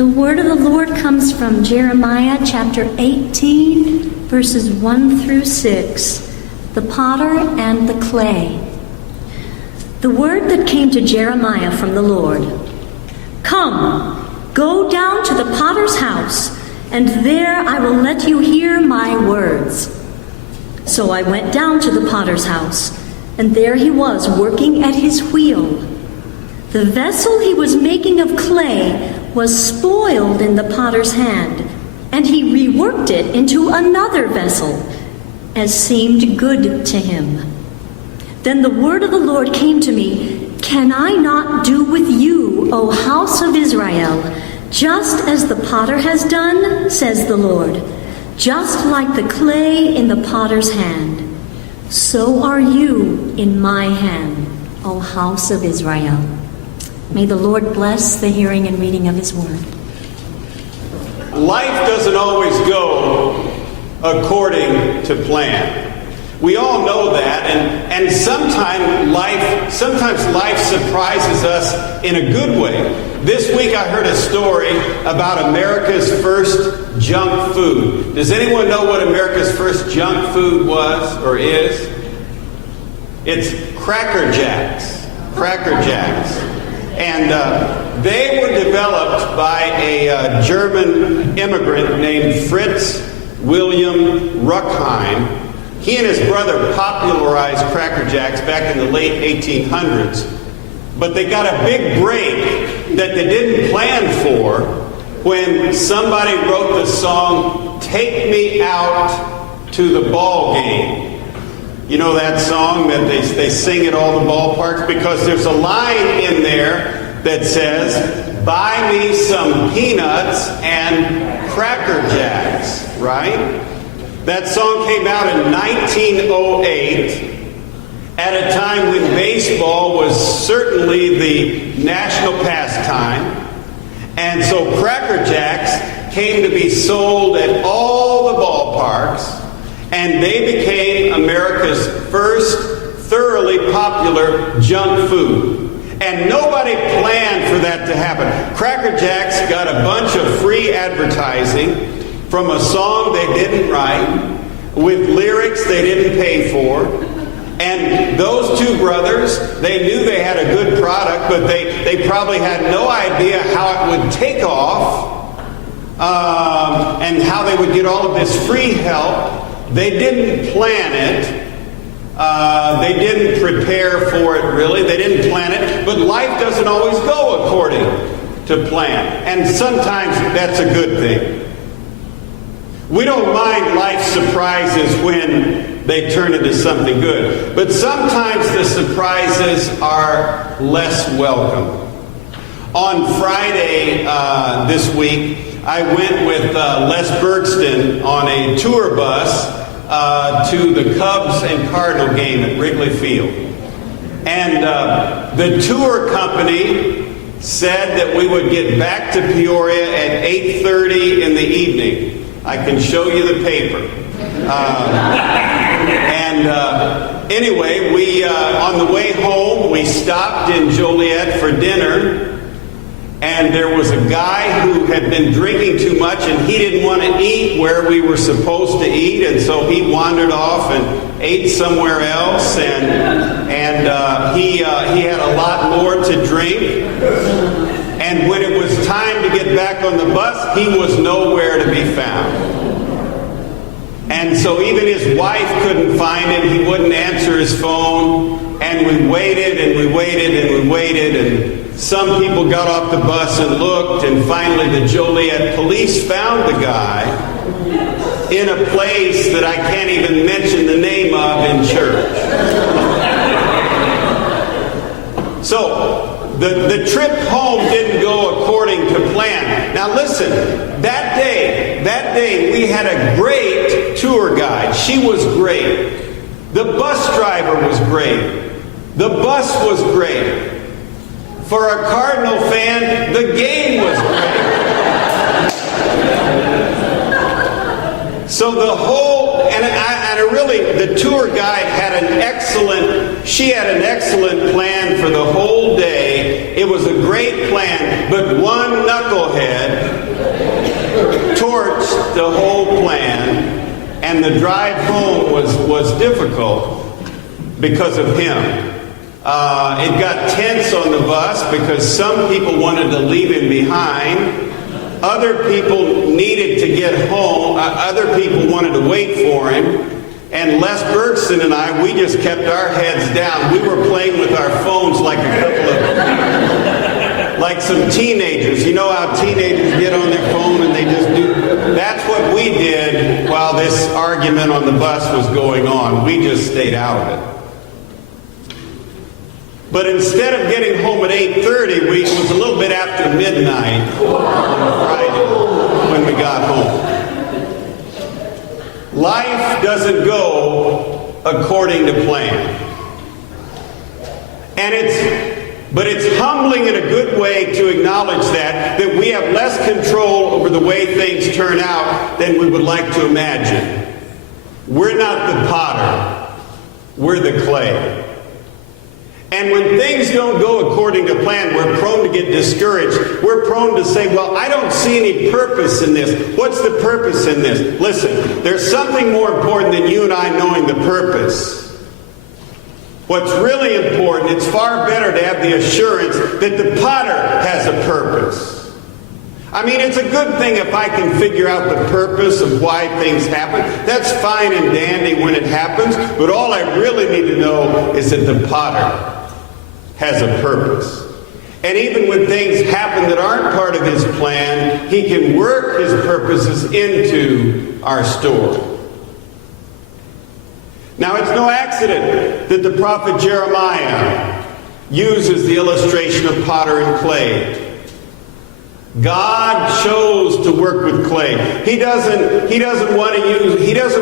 The word of the Lord comes from Jeremiah chapter 18, verses 1 through 6, the potter and the clay. The word that came to Jeremiah from the Lord: Come, go down to the potter's house, and there I will let you hear my words. So I went down to the potter's house, and there he was working at his wheel. The vessel he was making of clay was spoiled in the potter's hand, and he reworked it into another vessel, as seemed good to him. Then the word of the Lord came to me: Can I not do with you, O house of Israel, just as the potter has done, says the Lord? Just like the clay in the potter's hand, so are you in my hand, O house of Israel. May the Lord bless the hearing and reading of his word. Life doesn't always go according to plan. We all know that, and sometimes life surprises us in a good way. This week I heard a story about America's first junk food. Does anyone know what America's first junk food was or is? It's Cracker Jacks. Cracker Jacks. And they were developed by a German immigrant named Fritz William Ruckheim. He and his brother popularized Cracker Jacks back in the late 1800s. But they got a big break that they didn't plan for when somebody wrote the song, "Take Me Out to the Ball Game." You know that song that they sing at all the ballparks? Because there's a line in there that says, "Buy me some peanuts and Cracker Jacks," right? That song came out in 1908 at a time when baseball was certainly the national pastime. And so Cracker Jacks came to be sold at all the ballparks, and they became America's first thoroughly popular junk food. And nobody planned for that to happen. Cracker Jacks got a bunch of free advertising from a song they didn't write, with lyrics they didn't pay for. And those two brothers, they knew they had a good product, but they probably had no idea how it would take off and how they would get all of this free help. They didn't plan it. They didn't prepare for it, really. They didn't plan it. But life doesn't always go according to plan. And sometimes that's a good thing. We don't mind life surprises when they turn into something good. But sometimes the surprises are less welcome. On Friday this week, I went with Les Bergston on a tour bus to the Cubs and Cardinal game at Wrigley Field. And the tour company said that we would get back to Peoria at 8:30 in the evening. I can show you the paper. Anyway, we on the way home, we stopped in Joliet for dinner. And there was a guy who had been drinking too much, and he didn't want to eat where we were supposed to eat, and so he wandered off and ate somewhere else. And he had a lot more to drink. And when it was time to get back on the bus, he was nowhere to be found. And so even his wife couldn't find him. He wouldn't answer his phone. And we waited and we waited and we waited, and some people got off the bus and looked, and finally the Joliet police found the guy in a place that I can't even mention the name of in church. So the trip home didn't go according to plan. Now listen, that day we had a great tour guide. She was great. The bus driver was great. The bus was great. For a Cardinal fan, the game was great. So the whole, and the tour guide had an excellent plan for the whole day. It was a great plan, but one knucklehead the whole plan, and the drive home was difficult because of him. It got tense on the bus because some people wanted to leave him behind. Other people needed to get home. Other people wanted to wait for him. And Les Bergson and I, we just kept our heads down. We were playing with our phones like a couple of, like some teenagers. You know how teenagers get on their phone and they just do. That's what we did while this argument on the bus was going on. We just stayed out of it. But instead of getting home at 8:30, it was a little bit after midnight on Friday when we got home. Life doesn't go according to plan. But it's humbling in a good way to acknowledge that we have less control over the way things turn out than we would like to imagine. We're not the potter. We're the clay. And when things don't go according to plan, we're prone to get discouraged. We're prone to say, well, I don't see any purpose in this. What's the purpose in this? Listen, there's something more important than you and I knowing the purpose. What's really important, it's far better to have the assurance that the potter has a purpose. I mean, it's a good thing if I can figure out the purpose of why things happen. That's fine and dandy when it happens, but all I really need to know is that the potter has a purpose. And even when things happen that aren't part of his plan, he can work his purposes into our story. Now, it's no accident that the prophet Jeremiah uses the illustration of potter and clay. God chose to work with clay. He doesn't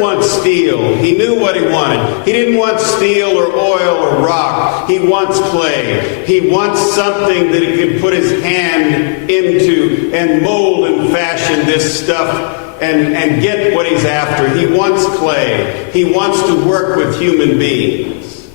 want steel. He knew what he wanted. He didn't want steel or oil or rock. He wants clay. He wants something that he can put his hand into and mold and fashion this stuff and get what he's after. He wants clay. He wants to work with human beings.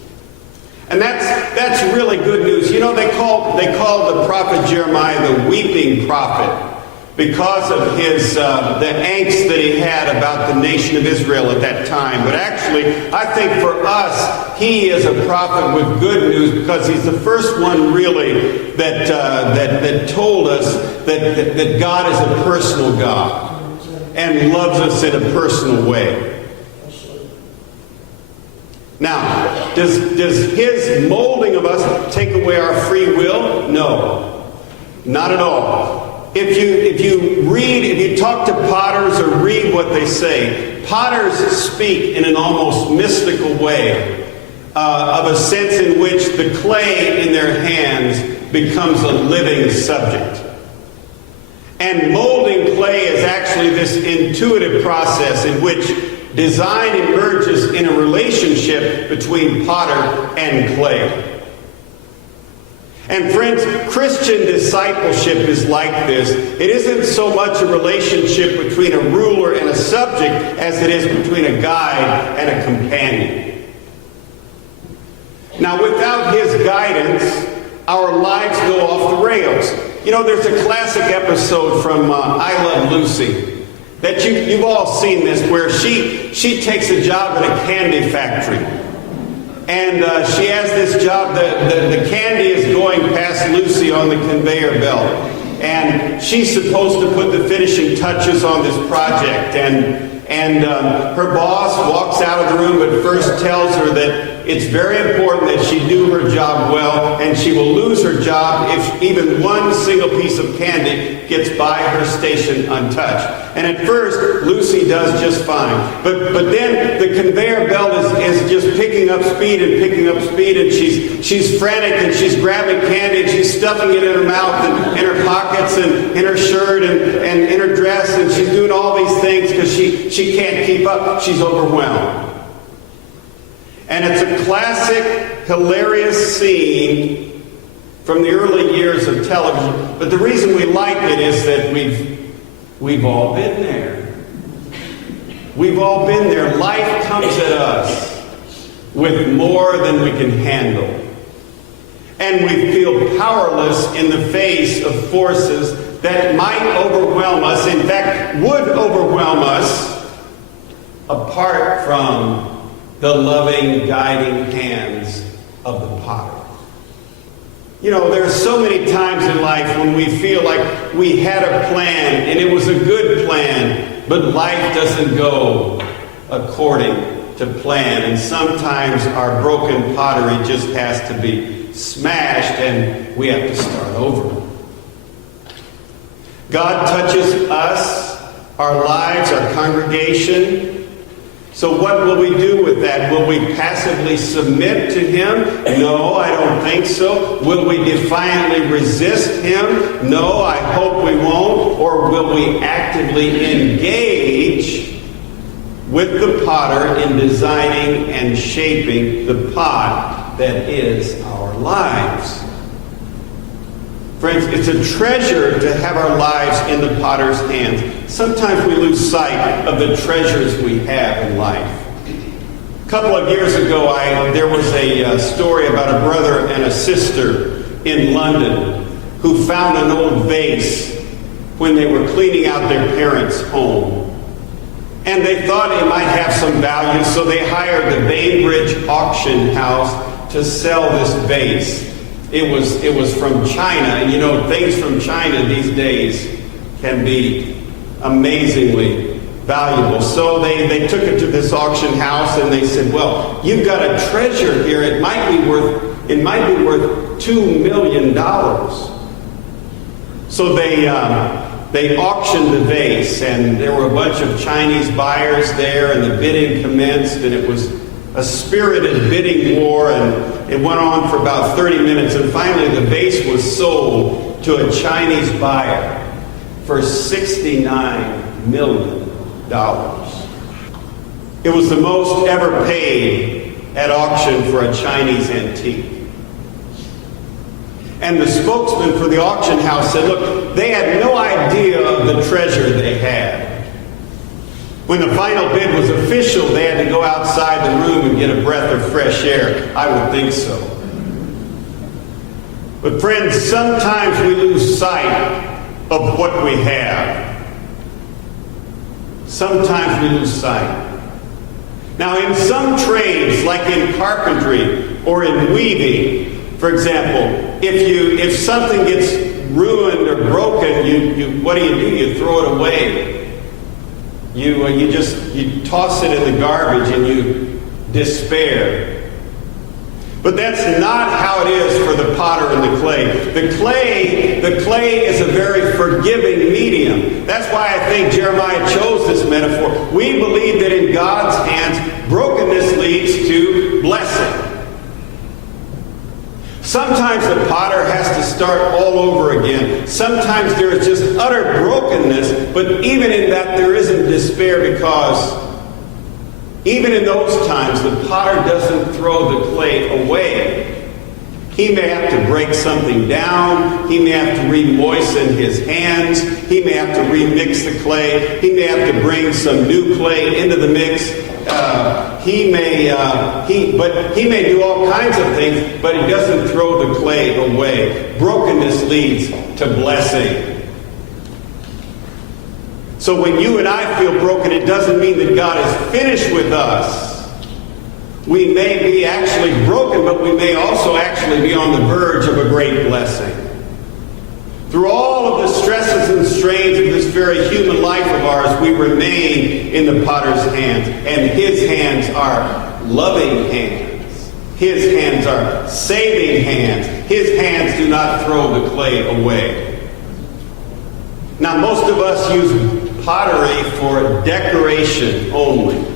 And that's really good news. You know, they call the prophet Jeremiah the weeping prophet because of his the angst that he had about the nation of Israel at that time. But actually, I think for us, he is a prophet with good news because he's the first one really that told us that God is a personal God and loves us in a personal way. Now, does his molding of us take away our free will? No, not at all. If you talk to potters or read what they say, potters speak in an almost mystical way of a sense in which the clay in their hands becomes a living subject. And molding clay is actually this intuitive process in which design emerges in a relationship between potter and clay. And friends, Christian discipleship is like this. It isn't so much a relationship between a ruler and a subject as it is between a guide and a companion. Now, without his guidance, our lives go off the rails. You know, there's a classic episode from I Love Lucy. That you've all seen this, where she takes a job at a candy factory. And she has this job, the candy is going past Lucy on the conveyor belt. And she's supposed to put the finishing touches on this project. And her boss walks out of the room, but first tells her that it's very important that she do her job well, and she will lose her job if even one single piece of candy gets by her station untouched. And at first, Lucy does just fine. But then the conveyor belt is just picking up speed, and she's frantic, and she's grabbing candy, and she's stuffing it in her mouth and in her pockets and in her shirt and in her dress, and she's doing all these things because she can't keep up. She's overwhelmed. And it's a classic, hilarious scene from the early years of television. But the reason we like it is that we've all been there. We've all been there. Life comes at us with more than we can handle. And we feel powerless in the face of forces that might overwhelm us, in fact, would overwhelm us, apart from the loving, guiding hands of the potter. You know, there are so many times in life when we feel like we had a plan and it was a good plan, but life doesn't go according to plan. And sometimes our broken pottery just has to be smashed and we have to start over. God touches us, our lives, our congregation. So what will we do with that? Will we passively submit to Him? No, I don't think so. Will we defiantly resist Him? No, I hope we won't. Or will we actively engage with the potter in designing and shaping the pot that is our lives? Friends, it's a treasure to have our lives in the potter's hands. Sometimes we lose sight of the treasures we have in life. A couple of years ago, there was a story about a brother and a sister in London who found an old vase when they were cleaning out their parents' home. And they thought it might have some value, so they hired the Bainbridge auction house to sell this vase. It was from China, and you know, things from China these days can be amazingly valuable. So they took it to this auction house and they said, well, you've got a treasure here. It might be worth $2 million. So they auctioned the vase, and there were a bunch of Chinese buyers there, and the bidding commenced, and it was a spirited bidding war, and it went on for about 30 minutes, and finally the vase was sold to a Chinese buyer for $69 million. It was the most ever paid at auction for a Chinese antique. And the spokesman for the auction house said, look, they had no idea of the treasure they had. When the final bid was official, they had to go outside the room and get a breath of fresh air. I would think so. But friends, sometimes we lose sight of what we have. Sometimes we lose sight. Now, in some trades, like in carpentry or in weaving, for example, if something gets ruined or broken, you what do? You throw it away. You toss it in the garbage and you despair. But that's not how it is for the potter and the clay. The clay is a very forgiving medium. That's why I think Jeremiah chose this metaphor. We believe that in God's hands, brokenness leads to blessing. Sometimes the potter has to start all over again. Sometimes there is just utter brokenness, but even in that there isn't despair, because even in those times the potter doesn't throw the clay away. He may have to break something down. He may have to re-moisten his hands. He may have to remix the clay. He may have to bring some new clay into the mix. He may do all kinds of things, but he doesn't throw the clay away. Brokenness leads to blessing. So when you and I feel broken, it doesn't mean that God is finished with us. We may be actually broken, but we may also actually be on the verge of a great blessing. Through all of the stresses and strains of this very human life of ours, we remain in the potter's hands. And his hands are loving hands. His hands are saving hands. His hands do not throw the clay away. Now, most of us use pottery for decoration only.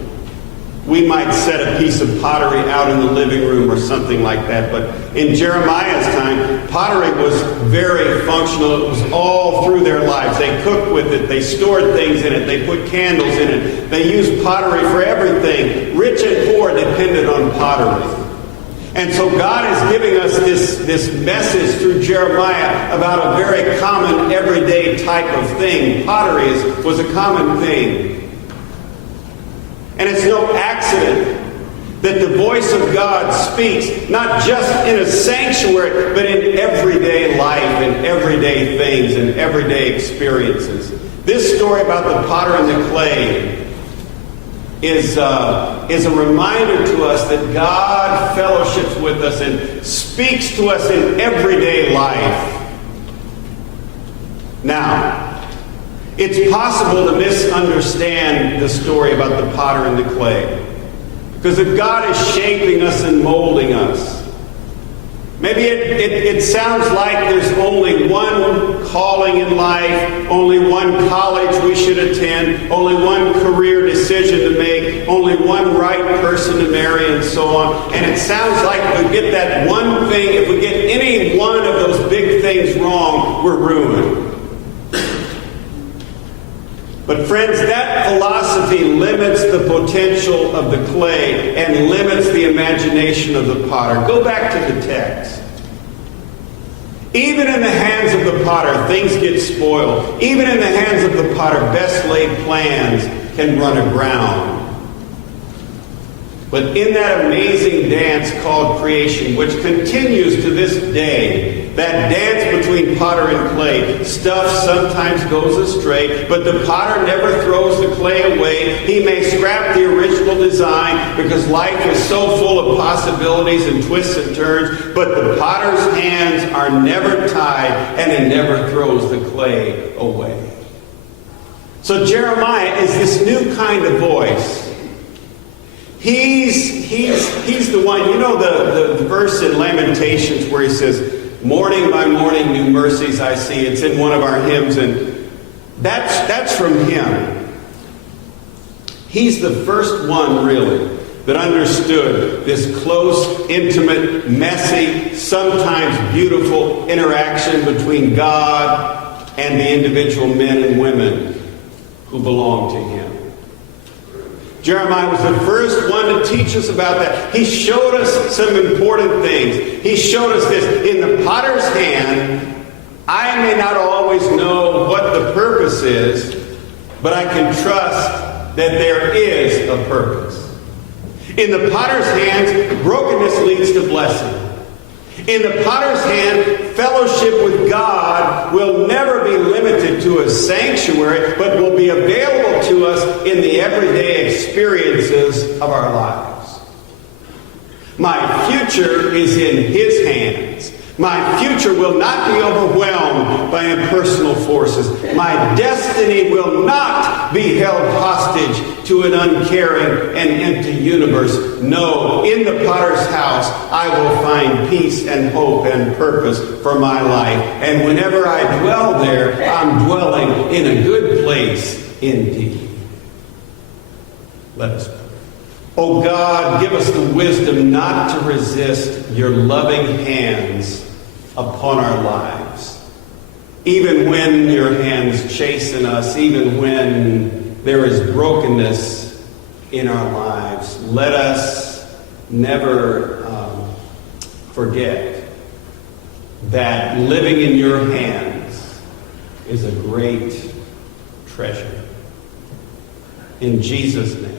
We might set a piece of pottery out in the living room or something like that. But in Jeremiah's time, pottery was very functional. It was all through their lives. They cooked with it. They stored things in it. They put candles in it. They used pottery for everything. Rich and poor depended on pottery. And so God is giving us this message through Jeremiah about a very common, everyday type of thing. Pottery was a common thing. And it's no accident That the voice of God speaks, not just in a sanctuary, but in everyday life, and everyday things, and everyday experiences. This story about the potter and the clay is a reminder to us that God fellowships with us and speaks to us in everyday life. Now, it's possible to misunderstand the story about the potter and the clay. Because if God is shaping us and molding us, maybe it sounds like there's only one calling in life, only one college we should attend, only one career decision to make, only one right person to marry, and so on. And it sounds like if we get that one thing, if we get any one of those big things wrong, we're ruined. But friends, that philosophy limits the potential of the clay and limits the imagination of the potter. Go back to the text. Even in the hands of the potter, things get spoiled. Even in the hands of the potter, best laid plans can run aground. But in that amazing dance called creation, which continues to this day, that dance between potter and clay, stuff sometimes goes astray, but the potter never throws the clay away. He may scrap the original design because life is so full of possibilities and twists and turns, but the potter's hands are never tied, and he never throws the clay away. So Jeremiah is this new kind of voice. He's the one, you know the verse in Lamentations where he says, morning by morning new mercies I see. It's in one of our hymns, and that's from him. He's the first one, really, that understood this close, intimate, messy, sometimes beautiful interaction between God and the individual men and women who belong to him. Jeremiah was the first one to teach us about that. He showed us some important things. He showed us this. In the potter's hand, I may not always know what the purpose is, but I can trust that there is a purpose. In the potter's hands, brokenness leads to blessing. In the potter's hand, fellowship with God will never be limited to a sanctuary, but will be available to us in the everyday experiences of our lives. My future is in his hands. My future will not be overwhelmed by impersonal forces. My destiny will not be held hostage to an uncaring and empty universe. No, in the potter's house, I will find peace and hope and purpose for my life. And whenever I dwell there, I'm dwelling in a good place indeed. Let us pray. Oh God, give us the wisdom not to resist your loving hands upon our lives. Even when your hands chasten us, even when there is brokenness in our lives, let us never forget that living in your hands is a great treasure. In Jesus' name.